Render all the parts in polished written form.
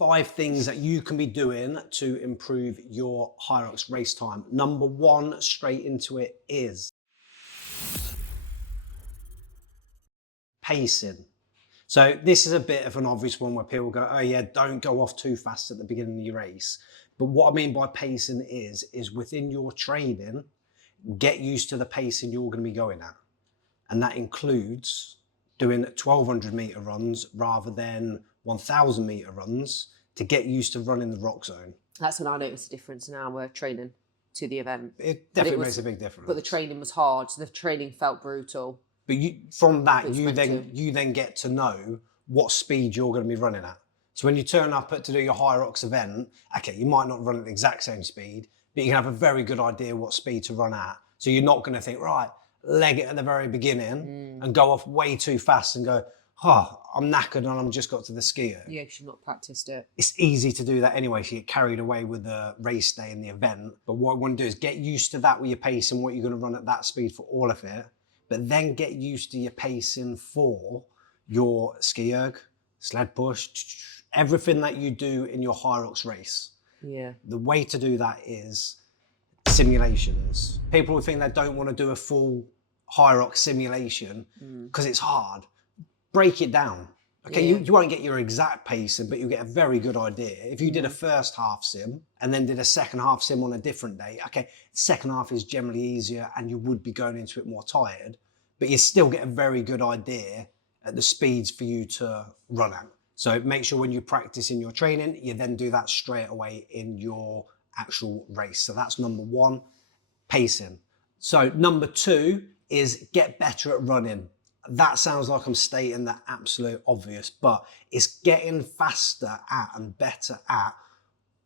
5 things that you can be doing to improve your Hyrox race time. Number 1, straight into it, is pacing. So this is a bit of an obvious one where people go, oh yeah, don't go off too fast at the beginning of your race. But what I mean by pacing is within your training, get used to the pacing you're going to be going at. And that includes doing 1200 meter runs rather than 1000 meter runs to get used to running the rock zone. That's when I noticed a difference in our training to the event. It definitely makes a big difference. But the training was hard, so the training felt brutal. But from that, you then get to know what speed you're going to be running at. So when you turn up to do your Hyrox event, okay, you might not run at the exact same speed, but you can have a very good idea what speed to run at. So you're not going to think, right, leg it at the very beginning and go off way too fast and go, I'm knackered and I'm just got to the skier. Yeah, because you've not practiced it. It's easy to do that anyway, so you get carried away with the race day and the event. But what I want to do is get used to that with your pace and what you're going to run at that speed for all of it. But then get used to your pacing for your ski erg, sled push, everything that you do in your Hyrox race. Yeah. The way to do that is simulations. People who think they don't want to do a full Hyrox simulation because it's hard. Break it down. Okay, you won't get your exact pacing, but you'll get a very good idea. If you did a first half sim and then did a second half sim on a different day, okay, second half is generally easier and you would be going into it more tired, but you still get a very good idea at the speeds for you to run at. So make sure when you practice in your training, you then do that straight away in your actual race. So that's number 1, pacing. So number 2 is get better at running. That sounds like I'm stating the absolute obvious, but it's getting faster at and better at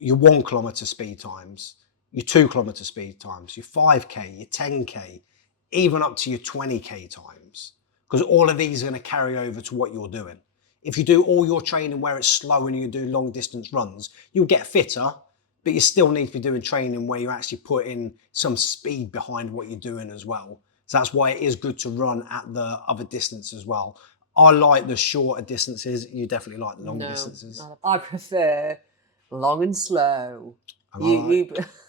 your 1 kilometer speed times, your 2 kilometer speed times, your 5K, your 10K, even up to your 20K times. Because all of these are going to carry over to what you're doing. If you do all your training where it's slow and you do long distance runs, you'll get fitter, but you still need to be doing training where you actually put in some speed behind what you're doing as well. So that's why it is good to run at the other distance as well. I like the shorter distances. You definitely like the long distances. I prefer long and slow.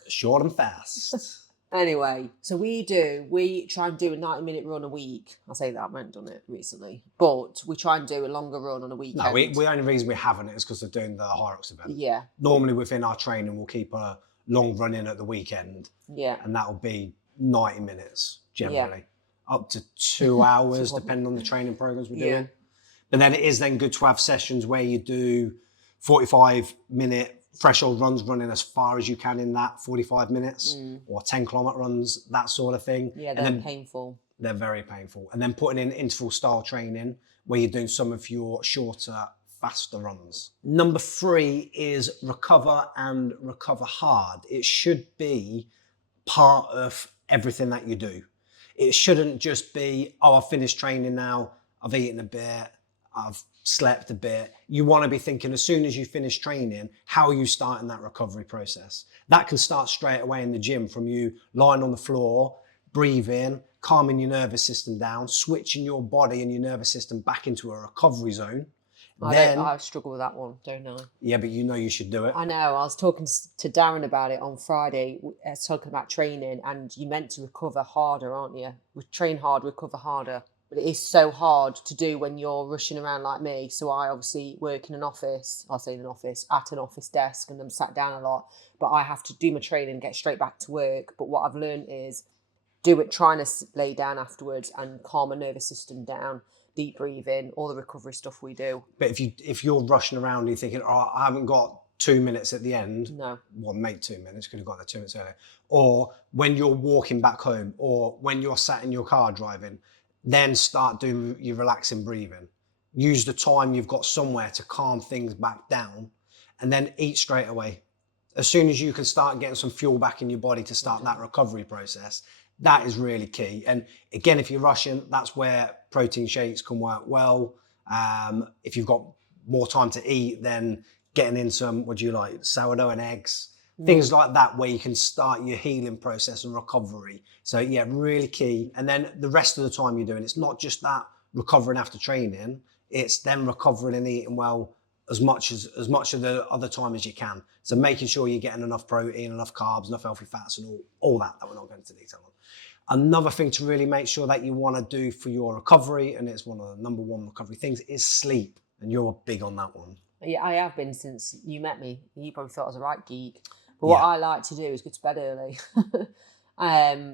Short and fast. Anyway, so we try and do a 90-minute run a week. I say that, I haven't done it recently. But we try and do a longer run on a weekend. No, the only reason we haven't is because of doing the Hyrox event. Yeah. Normally within our training, we'll keep a long run in at the weekend. Yeah. And that'll be 90 minutes generally. Up to 2 hours, depending on the training programs we're doing. But then it is then good to have sessions where you do 45-minute threshold runs, running as far as you can in that 45 minutes or 10-kilometer runs, that sort of thing. Yeah, they're painful. They're very painful. And then putting in interval style training where you're doing some of your shorter, faster runs. Number 3 is recover and recover hard. It should be part of everything that you do. It shouldn't just be, I've finished training now, I've eaten a bit, I've slept a bit. You want to be thinking as soon as you finish training, how are you starting that recovery process? That can start straight away in the gym from you lying on the floor, breathing, calming your nervous system down, switching your body and your nervous system back into a recovery zone. I struggle with that one, don't I? Yeah, but you know you should do it. I know. I was talking to Darren about it on Friday, talking about training, and you meant to recover harder, aren't you? Train hard, recover harder. But it is so hard to do when you're rushing around like me. So I obviously work in an office, at an office desk, and I'm sat down a lot. But I have to do my training and get straight back to work. But what I've learned is trying to lay down afterwards and calm my nervous system down. Deep breathing, all the recovery stuff we do. But if you're rushing around and you're thinking, I haven't got 2 minutes at the end. No. Well, make 2 minutes, could have got there 2 minutes earlier. Or when you're walking back home, or when you're sat in your car driving, then start doing your relaxing breathing. Use the time you've got somewhere to calm things back down, and then eat straight away. As soon as you can start getting some fuel back in your body to start that recovery process, that is really key. And again, if you're rushing, that's where protein shakes can work well. If you've got more time to eat, then getting in some, sourdough and eggs, things like that, where you can start your healing process and recovery. So yeah, really key. And then the rest of the time you're doing, it's not just that recovering after training, it's then recovering and eating well as much of the other time as you can. So making sure you're getting enough protein, enough carbs, enough healthy fats, and all that we're not going into detail on. Another thing to really make sure that you want to do for your recovery, and it's one of the number one recovery things, is sleep. And you're big on that one. Yeah, I have been since you met me. You probably thought I was a right geek. But what I like to do is go to bed early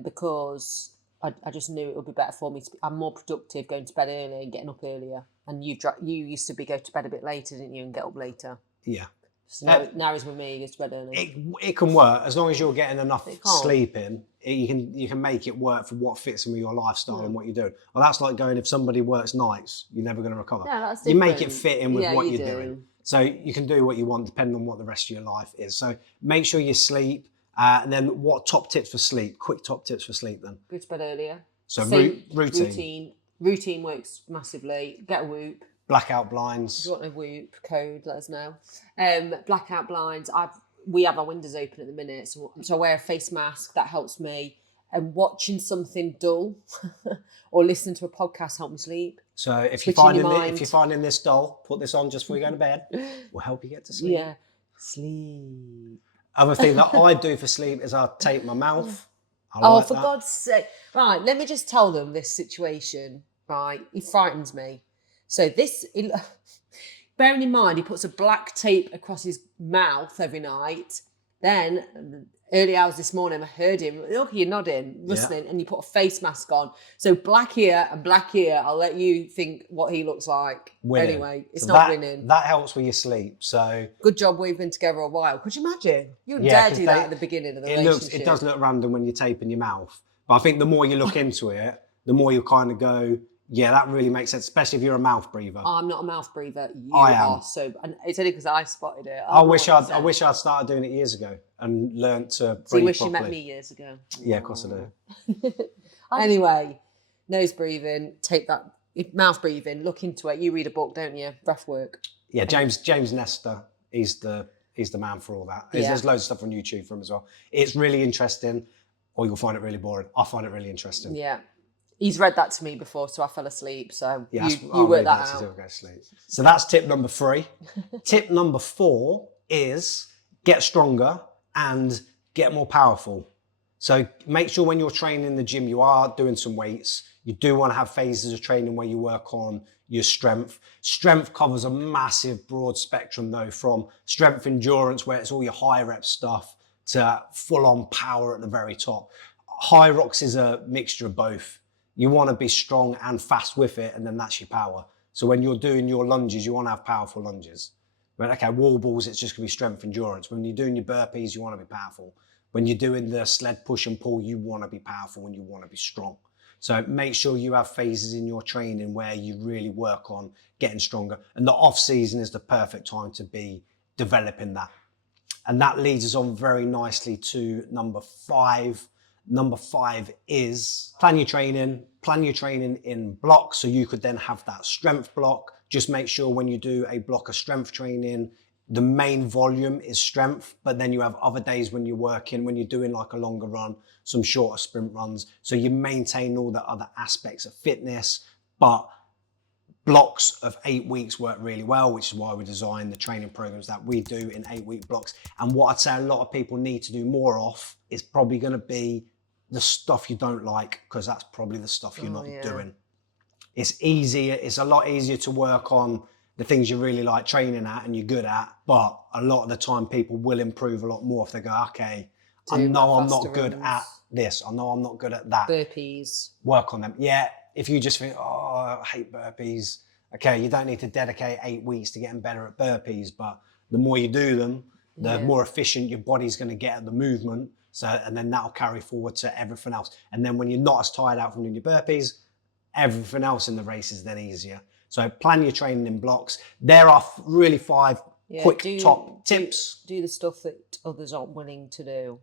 because I just knew it would be better for me. I'm more productive going to bed early and getting up earlier. And you used to go to bed a bit later, didn't you, and get up later? Yeah. So now it's with me, go to bed early. It can work as long as you're getting enough sleep in. You can make it work for what fits in with your lifestyle and what you're doing. Well, that's like going, if somebody works nights, you're never going to recover. No, that's you different. make it fit in with what you're do. doing. So you can do what you want depending on what the rest of your life is. So make sure you sleep. And then what top tips for sleep? Quick top tips for sleep then. Go to bed earlier. So routine. Routine works massively. Get a Whoop. Blackout blinds. If you want a Whoop code, let us know. Blackout blinds. We have our windows open at the minute, so I wear a face mask. That helps me. And watching something dull or listening to a podcast help me sleep. So if you're finding this dull, put this on just before you go to bed. Will help you get to sleep. Yeah, sleep. Other thing that I do for sleep is I tape my mouth. For God's sake! Right, let me just tell them this situation. Right, he frightens me. So bearing in mind, he puts a black tape across his mouth every night. Then, early hours this morning, I heard him. Look, you're nodding, rustling, and you put a face mask on. So black here and black here. I'll let you think what he looks like. Winning. Anyway, it's not winning. That helps with your sleep. So good job we've been together a while. Could you imagine? You wouldn't dare do that at the beginning of the relationship. It does look random when you're taping your mouth. But I think the more you look into it, the more you kind of go, yeah, that really makes sense, especially if you're a mouth breather. I'm not a mouth breather. I am. Are. So, and it's only because I spotted it. I wish I'd started doing it years ago and learnt to breathe so you wish properly. you met me years ago. Yeah, of course I do. Anyway, nose breathing, take that, mouth breathing, look into it. You read a book, don't you? Breath work. Yeah, James Nestor, he's the man for all that. There's loads of stuff on YouTube for him as well. It's really interesting, or you'll find it really boring. I find it really interesting. Yeah. He's read that to me before, so I fell asleep. So yeah, you work that out. Go to sleep. So that's tip number 3. Tip number 4 is get stronger and get more powerful. So make sure when you're training in the gym, you are doing some weights. You do want to have phases of training where you work on your strength. Strength covers a massive broad spectrum though, from strength endurance, where it's all your high rep stuff, to full on power at the very top. Hyrox is a mixture of both. You want to be strong and fast with it, and then that's your power. So when you're doing your lunges, you want to have powerful lunges. But okay, wall balls, it's just going to be strength endurance. When you're doing your burpees, you want to be powerful. When you're doing the sled push and pull, you want to be powerful and you want to be strong. So make sure you have phases in your training where you really work on getting stronger. And the off season is the perfect time to be developing that. And that leads us on very nicely to number 5. Number 5 is plan your training in blocks. So you could then have that strength block. Just make sure when you do a block of strength training, the main volume is strength, but then you have other days when you're working, when you're doing like a longer run, some shorter sprint runs. So you maintain all the other aspects of fitness, but blocks of 8 weeks work really well, which is why we design the training programs that we do in 8-week blocks. And what I'd say a lot of people need to do more of is probably going to be the stuff you don't like, because that's probably the stuff you're not doing. It's easier. It's a lot easier to work on the things you really like training at and you're good at. But a lot of the time people will improve a lot more if they go, okay, I know I'm not good at this. I know I'm not good at that. Burpees. Work on them. Yeah. If you just think, oh, I hate burpees. Okay, you don't need to dedicate 8 weeks to getting better at burpees, but the more you do them, the more efficient your body's going to get at the movement. So, and then that'll carry forward to everything else. And then when you're not as tired out from doing your burpees, everything else in the race is then easier. So plan your training in blocks. There are really 5 quick top tips. Do the stuff that others aren't willing to do.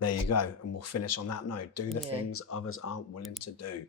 There you go. And we'll finish on that note. Do the things others aren't willing to do.